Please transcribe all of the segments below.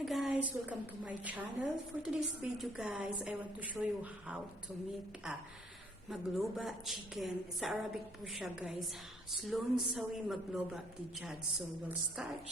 Hi guys, welcome to my channel. For today's video guys, I want to show you how to make a Maqlooba chicken. Sa Arabic po siya guys. Sloan sawi Maqlooba dijaj. So we'll start.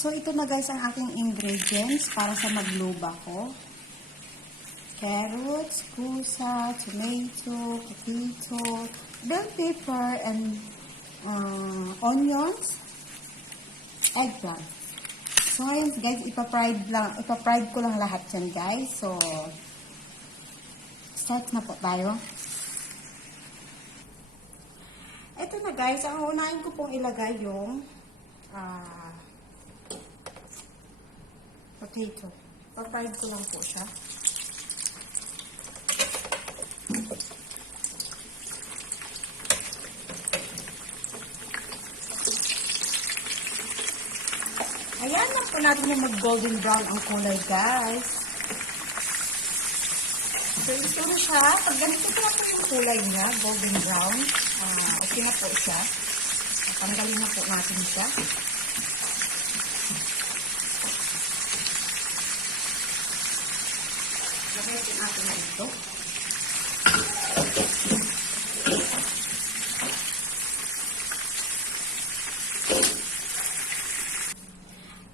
So, ito na guys ang aking ingredients para sa Maqlooba ko. Carrots, kusa, tomato, potato, bell pepper, and onions, eggplant. So, ngayon guys, ipa-fried ko lang lahat yan guys. So, start na po tayo. Ito na guys, ang unahin ko pong ilagay yung potato. Pa-fried ko lang po siya. Ayan na po natin yung mag-golden brown ang kulay, guys. So, ito na siya. Pag ganito na po yung kulay niya, golden brown, okay na po siya. Tanggalin na po natin siya. Lagyan natin na ito.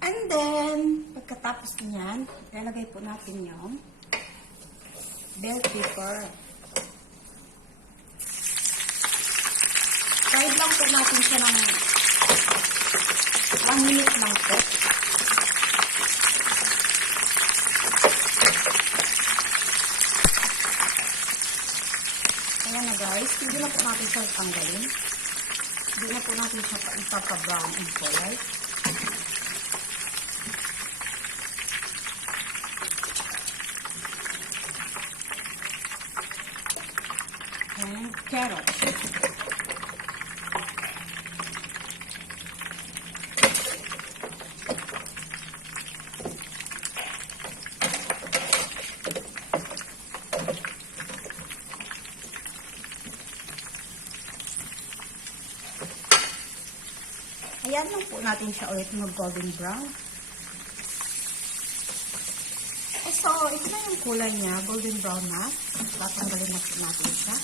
And then, pagkatapos niyan, ilalagay po natin yung bell pepper. Fried lang po natin siya ng 1 minute lang po. Ayan na guys, hindi na po natin siya tanggalin. Hindi na po natin siya ipapa-brown in color. And carrot. Ayan lang po natin siya ulit mag-golden brown. So, ito na yung kulay niya, golden brown na. Tatanggalin na po natin siya.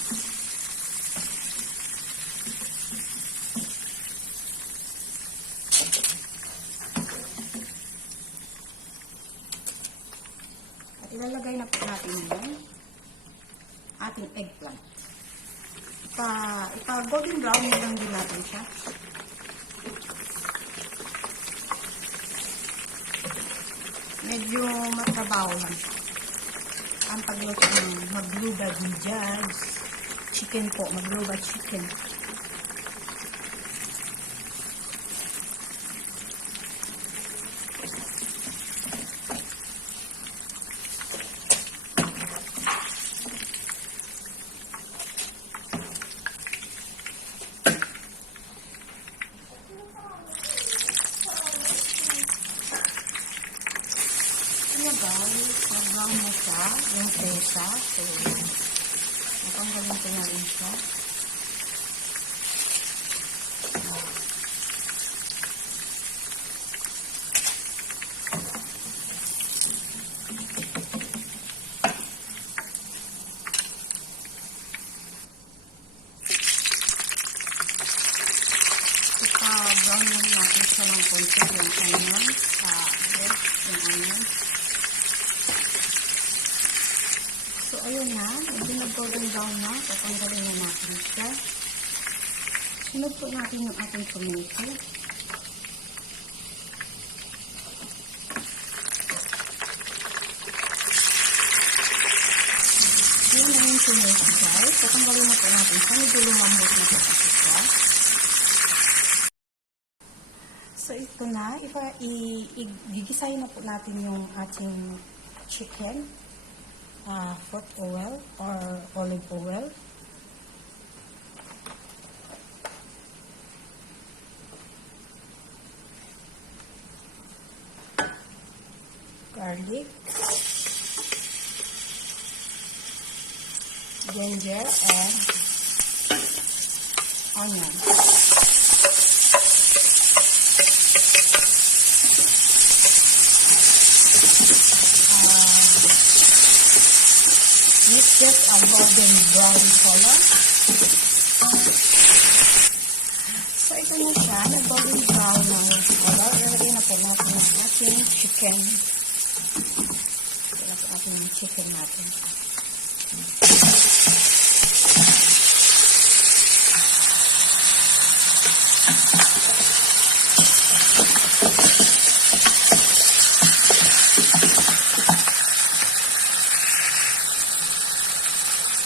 At ilalagay na po natin yung ating eggplant. Golden brown lang din natin siya. Medyo matrabaho lang siya. Ang pagluto ng Maqlooba dijaj. Chicken po, Maqlooba chicken. Guys, nag-brown na siya, yung presa. So, natanggalin ko na rin siya. Ipa-brown lang natin siya ng konti yung onions. Yung onions. So, ayun na. Medyo nag-golden brown na. Tatanggalin na natin siya. Sunod po natin yung ating tomato. Yun na yung tomato guys. Tatanggalin na po natin siya. Medyo lumambot na po siya. So, ito ito na. Gigisahin na po natin yung ating chicken. Fruit oil or olive oil. Garlic. Ginger and onion. Mix this a golden brown color. So, ito na siya. Nag-golden brown ng color. Ilagay na po natin ang ating chicken. Ilagay po natin ang chicken natin.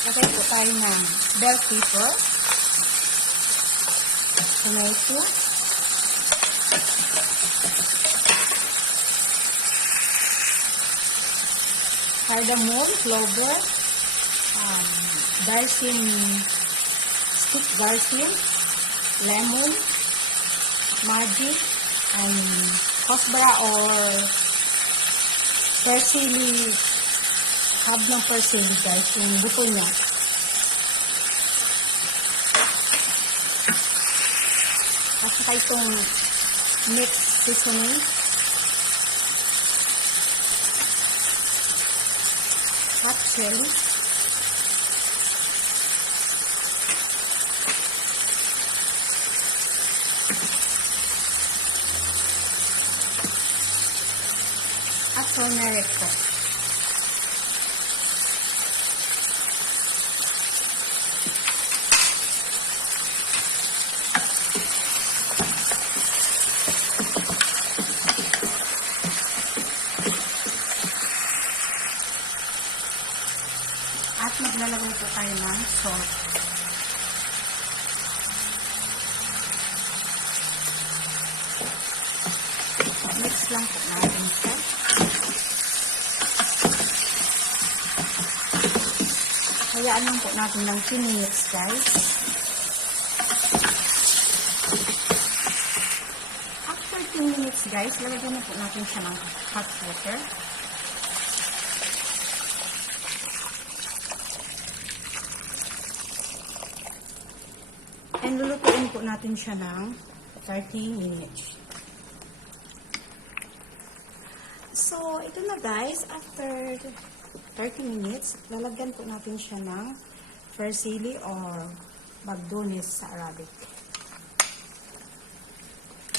Lagay po tayo ng bell pepper, tomato, cardamom, clover, stick darsin, lemon, magic, and cosbara or parsley. Hab ng parsley guys, yung buto niya. At saka itong mixed seasoning. Hot chili. At turmeric po. At maglalagay po tayo ng salt. Mix lang po natin siya. Hayaan lang po natin ng 10 minutes guys. After 10 minutes guys, lalagyan na po natin siya ng hot water. And lulutuin po natin siya ng 30 minutes. So, ito na guys. After 30 minutes, lalagyan po natin siya ng parsley or bagdonis sa Arabic.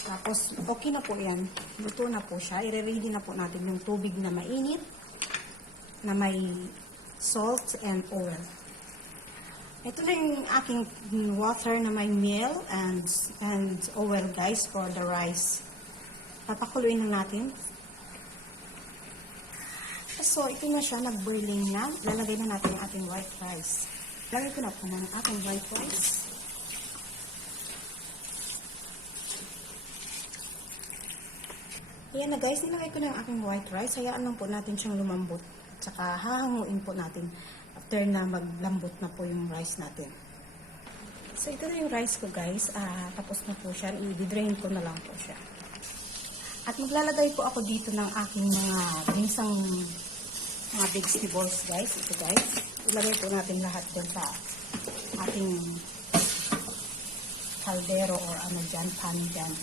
Tapos, okay na po yan. Luto na po siya. I-ready na po natin yung tubig na mainit na may salt and oil. Ito na yung aking water na may meal and oil guys for the rice. Papakuluin na natin. So, ito na siya. Nag-boiling na. Lalagay na natin yung ating white rice. Lagay ko na po na ng ating white rice. Ayan na guys. Nilagay ko na yung aking white rice. Hayaan lang po natin siyang lumambot. Tsaka hahanguin po natin after na maglambot na po yung rice natin. So, ito na yung rice ko guys. Tapos na po siya. I-drain ko na lang po siya. At maglalagay po ako dito ng aking mga ginisang mga vegetables guys. Ito guys. Ilagay po natin lahat dun sa ating kaldero or ano dyan, pan dyan.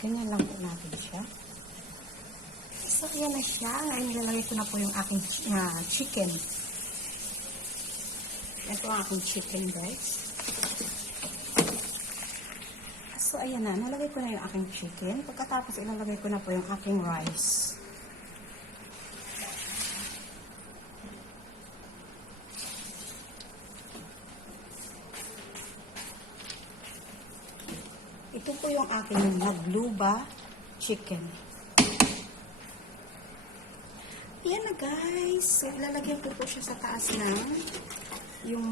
Ganyan lang po natin siya. So, yan na siya. Ngayon, nilalagay ko na po yung aking chicken. Yan po ang aking chicken, guys. So, ayan na. Nalagay ko na yung aking chicken. Pagkatapos, ilalagay ko na po yung aking rice. Ito po yung aking Maqlooba chicken. Yan na guys. So, ilalagyan ko po siya sa taas ng yung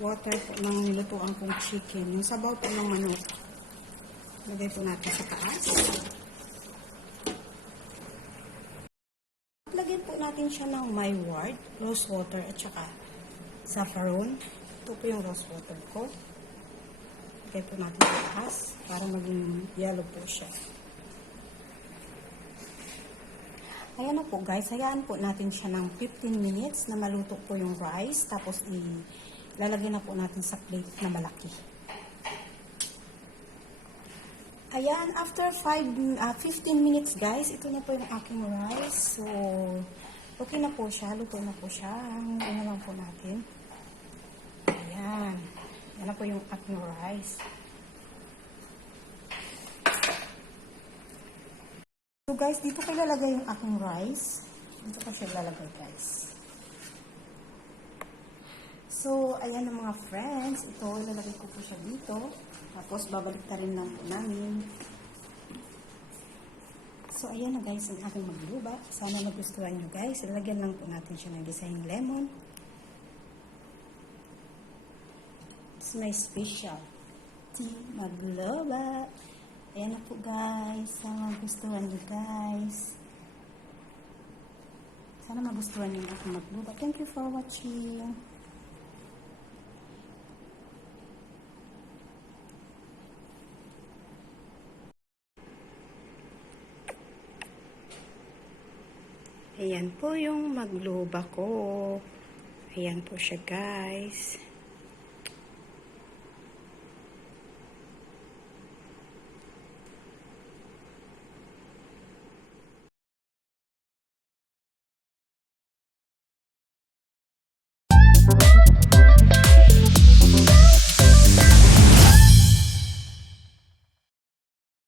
water po ng nilutuan kong chicken. Yung sabaw po ng manok. Lagay po natin sa taas. Lagyan po natin siya ng myward, rose water at saka saffron. Ito po yung rose water ko. Lagay po natin sa taas para maging yellow po siya. Ayan na po guys, hayaan po natin siya ng 15 minutes na maluto po yung rice. Tapos ilalagay na po natin sa plate na malaki. Ayan, after 15 minutes guys, ito na po yung aking rice. So, okay na po siya, luto na po siya. Hanguin na lang po natin. Ayan, yan na po yung aking rice. So guys, dito ko ilalagay yung aking rice. Dito ko siya ilalagay guys. So, ayan ang mga friends. Ito, ilalagay ko po siya dito. Tapos, babalik na rin lang po namin. So, ayan na guys ang aking magluba. Sana nagustuhan nyo guys. Ilalagyan lang po natin siya ng gisahing lemon. It's my special Chicken Maqlooba. Ayan na po guys. Sana magustuhan nyo guys. Sana magustuhan nyo ang aking magluba. Thank you for watching. Ayan po yung magluba ko. Ayan po siya guys.